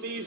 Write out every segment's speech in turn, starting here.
30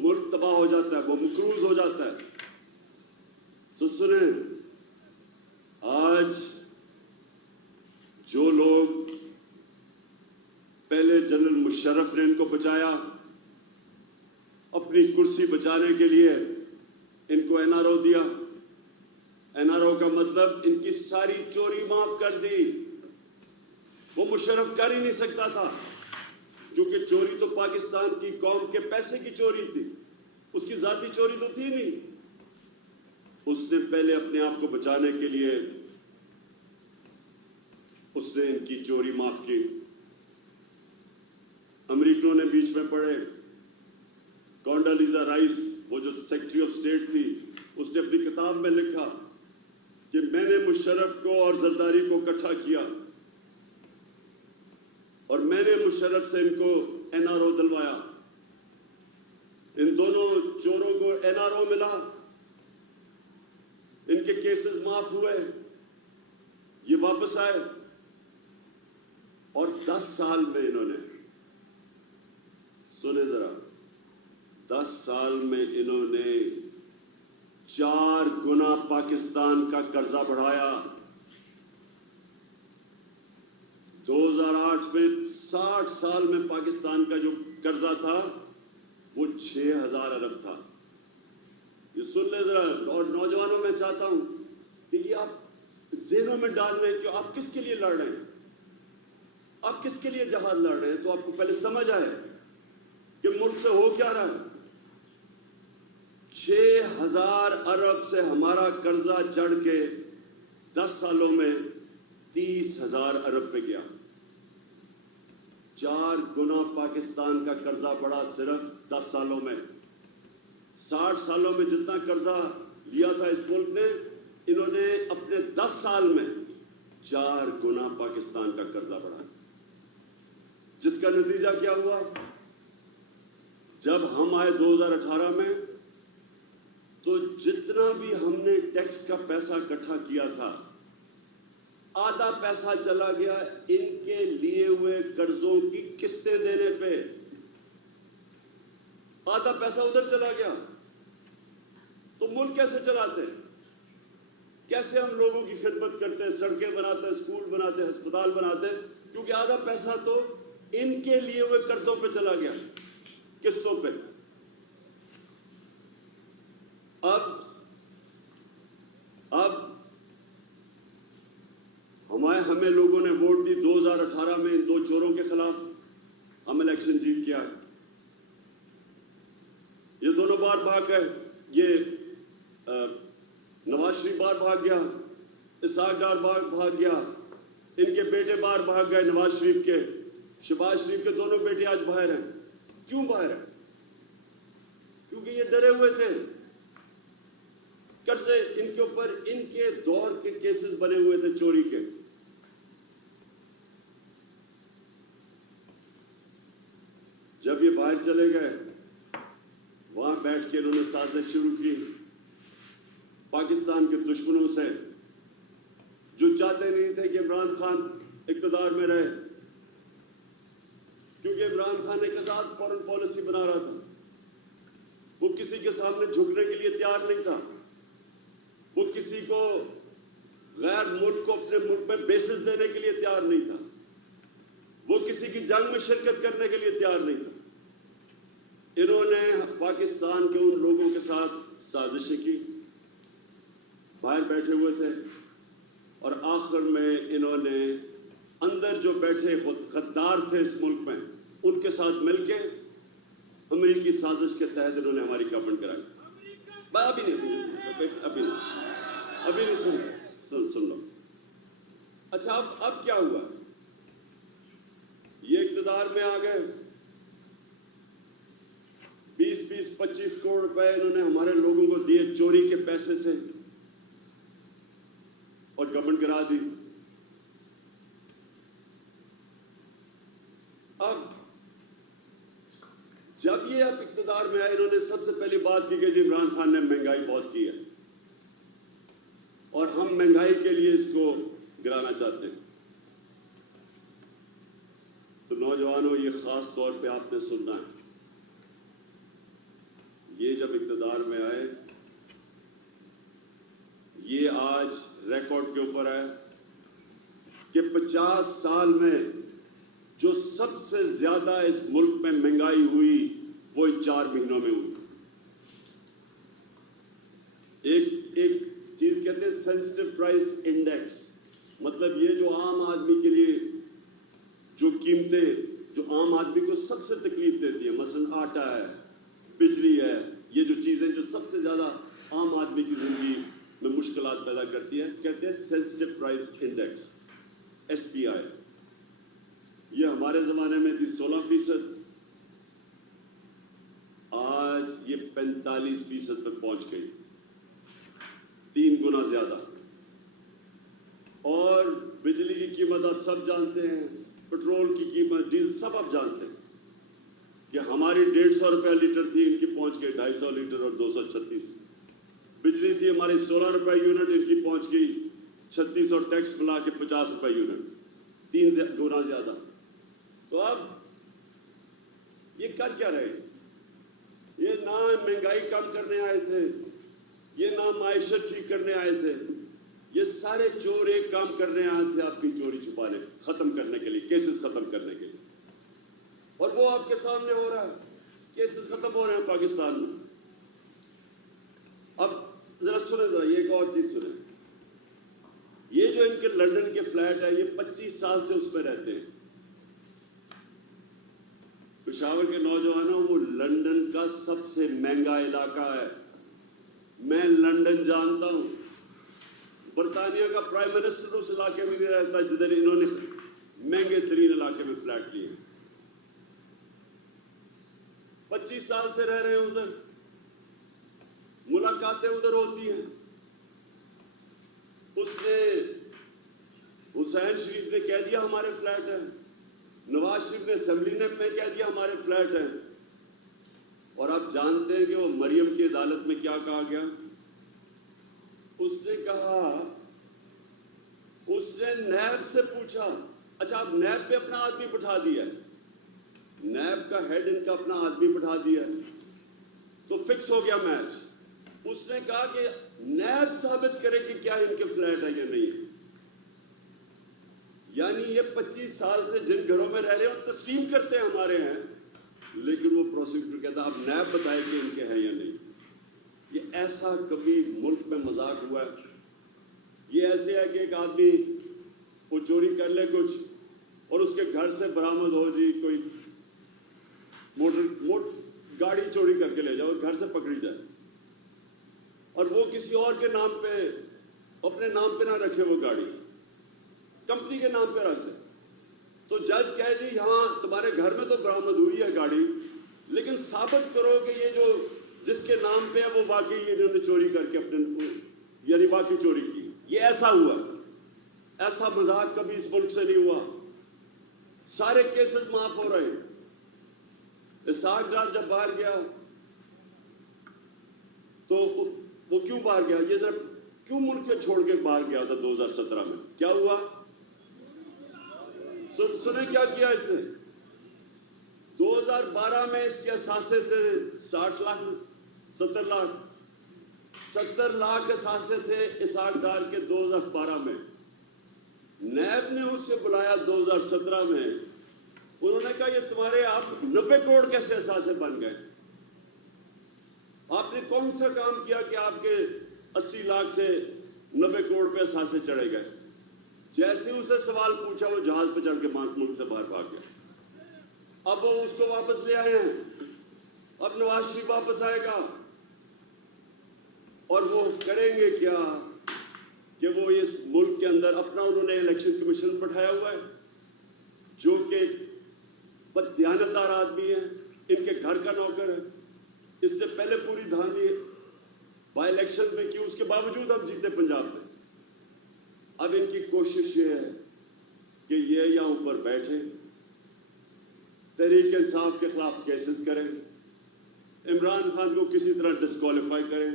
ملک تباہ ہو جاتا ہے, وہ مقروض ہو جاتا ہے. سنیں, آج جو لوگ پہلے جنرل مشرف نے ان کو بچایا, اپنی کرسی بچانے کے لیے ان کو این آر او دیا. این آر او کا مطلب ان کی ساری چوری معاف کر دی. وہ مشرف کر ہی نہیں سکتا تھا, کیونکہ چوری تو پاکستان کی قوم کے پیسے کی چوری تھی, اس کی ذاتی چوری تو تھی نہیں. اس نے پہلے اپنے آپ کو بچانے کے لیے اس نے ان کی چوری معاف کی. امریکنوں نے بیچ میں پڑھے, کونڈالیزا رائس, وہ جو سیکرٹری آف اسٹیٹ تھی, اس نے اپنی کتاب میں لکھا کہ میں نے مشرف کو اور زرداری کو اکٹھا کیا اور میں نے مشرف سے ان کو این آر او دلوایا. ان دونوں چوروں کو این آر او ملا, ان کے کیسز معاف ہوئے, یہ واپس آئے, اور 10 سال میں انہوں نے, سنیں ذرا, 10 سال میں انہوں نے 4 گنا پاکستان کا قرضہ بڑھایا. 2008 میں 60 سال میں پاکستان کا جو قرضہ تھا وہ 6000 ارب تھا. یہ سن لیں ذرا, اور نوجوانوں میں چاہتا ہوں کہ یہ آپ ذہنوں میں ڈال رہے ہیں کہ آپ کس کے لیے لڑ رہے ہیں, آپ کس کے لیے جہاد لڑ رہے ہیں, تو آپ کو پہلے سمجھ آئے کہ ملک سے ہو کیا رہا ہے. 6000 ارب سے ہمارا قرضہ چڑھ کے 10 سالوں میں 30,000 ارب پہ گیا. 4 گنا پاکستان کا قرضہ بڑھا صرف 10 سالوں میں. 60 سالوں میں جتنا قرضہ لیا تھا اس ملک نے, انہوں نے اپنے 10 سال میں 4 گنا پاکستان کا قرضہ بڑھایا. جس کا نتیجہ کیا ہوا, جب ہم آئے 2018 میں, تو جتنا بھی ہم نے ٹیکس کا پیسہ اکٹھا کیا تھا, آدھا پیسہ چلا گیا ان کے لیے ہوئے قرضوں کی قسطیں دینے پہ. آدھا پیسہ ادھر چلا گیا. تو ملک کیسے چلاتے, کیسے ہم لوگوں کی خدمت کرتے, سڑکیں بناتے, اسکول بناتے, ہسپتال بناتے, کیونکہ آدھا پیسہ تو ان کے لیے ہوئے قرضوں پہ چلا گیا, قسطوں پہ. اب ہمیں لوگوں نے ووٹ دی 2018 میں ان 2 چوروں کے خلاف, ہم الیکشن جیت کے آئے. یہ دونوں بار بھاگ گئے, یہ نواز شریف بار بھاگ گیا, اسحاق ڈار بار بھاگ گیا, ان کے بیٹے بار بھاگ گئے نواز شریف کے. شہباز شریف کے دونوں بیٹے آج باہر ہیں. کیوں باہر ہیں؟ کیونکہ یہ ڈرے ہوئے تھے. قرضے ان کے اوپر, ان کے دور کے کیسز بنے ہوئے تھے چوری کے. جب یہ باہر چلے گئے, وہاں بیٹھ کے انہوں نے سازش شروع کی پاکستان کے دشمنوں سے, جو چاہتے نہیں تھے کہ عمران خان اقتدار میں رہے, کیونکہ عمران خان ایک آزاد فارن پالیسی بنا رہا تھا. وہ کسی کے سامنے جھکنے کے لیے تیار نہیں تھا. وہ کسی کو, غیر ملک کو اپنے ملک میں بیسز دینے کے لیے تیار نہیں تھا. وہ کسی کی جنگ میں شرکت کرنے کے لیے تیار نہیں تھا. انہوں نے پاکستان کے ان لوگوں کے ساتھ سازشیں کی, باہر بیٹھے ہوئے تھے, اور آخر میں انہوں نے اندر جو بیٹھے غدار تھے اس ملک میں, ان کے ساتھ مل کے امریکی سازش کے تحت انہوں نے ہماری گورنمنٹ کرائی. ابھی نہیں سن لو. اچھا, اب کیا ہوا؟ یہ اقتدار میں آ گئے, 20-25 کروڑ روپے انہوں نے ہمارے لوگوں کو دیے چوری کے پیسے سے, اور گورنمنٹ گرا دی. اب جب یہ اب اقتدار میں آئے, انہوں نے سب سے پہلی بات کی کہ جی عمران خان نے مہنگائی بہت کی ہے, اور ہم مہنگائی کے لیے اس کو گرانا چاہتے ہیں. تو نوجوانوں, یہ خاص طور پہ آپ نے سننا ہے, یہ جب اقتدار میں آئے یہ آج ریکارڈ کے اوپر ہے کہ 50 سال میں جو سب سے زیادہ اس ملک میں مہنگائی ہوئی وہ ان 4 مہینوں میں ہوئی. ایک چیز کہتے ہیں سینسٹیو پرائس انڈیکس, مطلب یہ جو عام آدمی کے لیے جو قیمتیں جو عام آدمی کو سب سے تکلیف دیتی ہیں, مثلا آٹا ہے, بجلی ہے, یہ جو چیزیں جو سب سے زیادہ عام آدمی کی زندگی میں مشکلات پیدا کرتی ہیں, کہتے ہیں سینسٹیو پرائس انڈیکس, SPI. یہ ہمارے زمانے میں تھی 16%, آج یہ 45% پہ پہنچ گئی, 3 گنا زیادہ. اور بجلی کی قیمت آپ سب جانتے ہیں, پٹرول کی قیمت, ڈیزل سب آپ جانتے ہیں کہ ہماری 150 روپے لیٹر تھی, ان کی پہنچ گئی 250 لیٹر اور 236. بجلی تھی ہماری 16 روپے یونٹ, ان کی پہنچ گئی 36 اور ٹیکس ملا کے 50 روپے یونٹ, 3 گنا زیادہ. تو اب یہ کر کیا رہے؟ یہ نہ مہنگائی کم کرنے آئے تھے, یہ نہ معیشت ٹھیک کرنے آئے تھے, یہ سارے چور ایک کام کرنے آئے تھے, اپنی چوری چھپانے, ختم کرنے کے لیے, کیسز ختم کرنے کے لیے. اور وہ آپ کے سامنے ہو رہا ہے, کیسز ختم ہو رہے ہیں پاکستان میں. اب ذرا سنیں, ذرا یہ ایک اور چیز سنیں. یہ جو ان کے لندن کے فلیٹ ہے, یہ 25 سال سے اس پہ رہتے ہیں. پشاور کے نوجوانوں, وہ لندن کا سب سے مہنگا علاقہ ہے. میں لندن جانتا ہوں. برطانیہ کا پرائم منسٹر اس علاقے میں نہیں رہتا جدھر انہوں نے مہنگے ترین علاقے میں فلیٹ لیے. 25 سال سے رہ رہے ہیں ادھر, ملاقاتیں ادھر ہوتی ہیں. اس نے حسین شریف نے کہہ دیا ہمارے فلیٹ ہیں, نواز شریف نے اسمبلی میں کہہ دیا ہمارے فلیٹ ہیں. اور آپ جانتے ہیں کہ وہ مریم کی عدالت میں کیا کہا گیا؟ اس نے کہا, اس نے نیب سے پوچھا, اچھا آپ نیب پہ اپنا آدمی بٹھا دیا, نیب کا ہیڈ ان کا اپنا آدمی بٹھا دیا, تو فکس ہو گیا میچ. اس نے کہا کہ نیب ثابت کرے کہ کیا ان کے فلیٹ ہے یا نہیں ہے. یعنی یہ 25 سال سے جن گھروں میں رہ رہے ہیں وہ تسلیم کرتے ہیں ہمارے ہیں, لیکن وہ پروسیکیوٹر کہتا اب نیب بتائے کہ ان کے ہیں یا نہیں. یہ ایسا کبھی ملک میں مذاق ہوا ہے؟ یہ ایسے ہے کہ ایک آدمی وہ چوری کر لے کچھ اور اس کے گھر سے برآمد ہو, جی کوئی گاڑی چوری کر کے لے جاؤ, گھر سے پکڑی جائے, اور وہ کسی اور کے نام پہ, اپنے نام پہ نہ رکھے, وہ گاڑی کمپنی کے نام پہ رکھ دے. تو جج کہے جی یہاں تمہارے گھر میں تو برآمد ہوئی ہے گاڑی, لیکن ثابت کرو کہ یہ جو جس کے نام پہ ہے وہ واقعی انہوں نے چوری کر کے اپنے, یعنی واقعی چوری کی. یہ ایسا ہوا, ایسا مذاق کبھی اس ملک سے نہیں ہوا. سارے کیسز معاف ہو رہے ہیں. اسحاق ڈار جب باہر گیا تو وہ کیوں باہر گیا؟ یہ ذرا کیوں ملک سے چھوڑ کے باہر گیا تھا 2017 میں؟ کیا ہوا؟ سنیں کیا کیا اس نے. 2012 میں اس کے اثاثے تھے 60 لاکھ 70 لاکھ اثاثے تھے اسحاق ڈار کے 2012 میں. نیب نے اس سے بلایا 2017 میں, انہوں نے کہا یہ تمہارے آپ 90 کروڑ کیسے اثاثے بن گئے؟ آپ نے کون سا کام کیا کہ آپ کے 80 لاکھ سے 90 کروڑ پہ اثاثے چڑھے گئے؟ جیسے اسے سوال پوچھا وہ جہاز پہ چڑھ کے ملک سے باہر بھاگ گیا. اب وہ اس کو واپس لے آئے ہیں, اب نواز شریف واپس آئے گا, اور وہ کریں گے کیا کہ وہ اس ملک کے اندر اپنا انہوں نے الیکشن کمیشن بٹھایا ہوا ہے جو کہ بددیانتدار آدمی ہے, ان کے گھر کا نوکر ہے. اس سے پہلے پوری دھاندلی بائی الیکشن میں کی, اس کے باوجود ہم جیتے پنجاب میں. اب ان کی کوشش یہ ہے کہ یہ یہاں اوپر بیٹھے, تحریک انصاف کے خلاف کیسز کریں, عمران خان کو کسی طرح ڈسکوالیفائی کریں,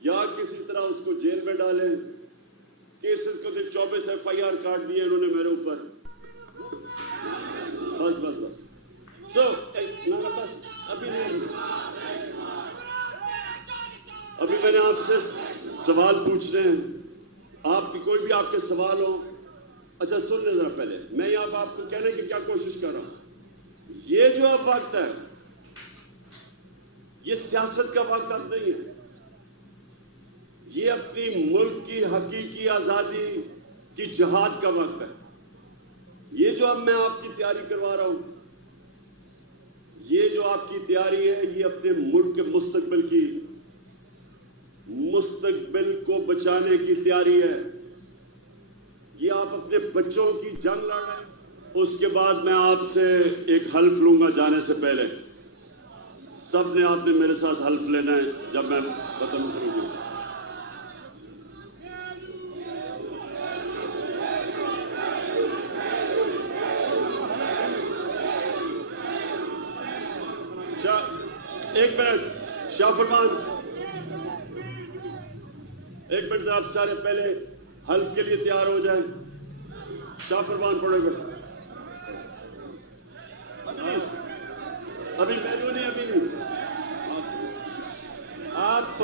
یا کسی طرح اس کو جیل میں ڈالیں. کیسز کو 24 FIR کاٹ دیے انہوں نے میرے اوپر. بس بس بس سو بس ابھی نہیں. آپ سے سوال پوچھ رہے ہیں, آپ کی کوئی بھی آپ کے سوال ہو. اچھا سن لیں ذرا پہلے, میں یہاں پہ آپ کو کہنے کی کیا کوشش کر رہا ہوں. یہ جو اب وقت ہے یہ سیاست کا وقت اب نہیں ہے, یہ اپنی ملک کی حقیقی آزادی کی جہاد کا وقت ہے. یہ جو اب میں آپ کی تیاری کروا رہا ہوں, یہ جو آپ کی تیاری ہے, یہ اپنے ملک کے مستقبل کو بچانے کی تیاری ہے. یہ آپ اپنے بچوں کی جنگ لڑ رہے ہیں. اس کے بعد میں آپ سے ایک حلف لوں گا جانے سے پہلے. سب نے آپ نے میرے ساتھ حلف لینا ہے جب میں ختم کروں گا. ایک منٹ شاہ فرمان, ایک منٹ آپ سارے پہلے حلف کے لیے تیار ہو جائیں. شاہ فرمان پڑھے گا. ابھی نہیں. آپ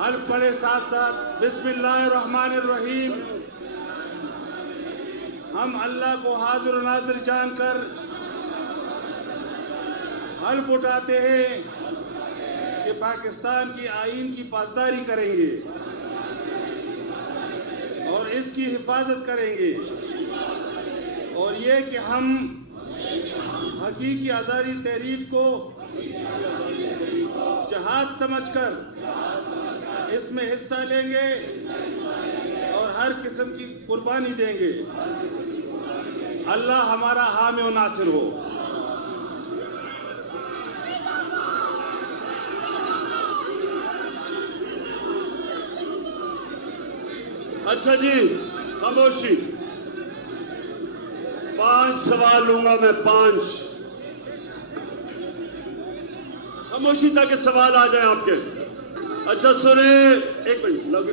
حلف پڑھے ساتھ ساتھ. بسم اللہ الرحمن الرحیم. ہم اللہ کو حاضر و ناظر جان کر حلف اٹھاتے ہیں کہ پاکستان کی آئین کی پاسداری کریں گے اور اس کی حفاظت کریں گے, اور یہ کہ ہم حقیقی آزادی تحریک کو جہاد سمجھ کر اس میں حصہ لیں گے اور ہر قسم کی قربانی دیں گے. اللہ ہمارا حامی و ناصر ہو. اچھا جی, خاموشی. 5 سوال لوں گا میں, 5. خاموشی تاکہ سوال آ جائیں آپ کے. اچھا سنیں, ایک منٹ.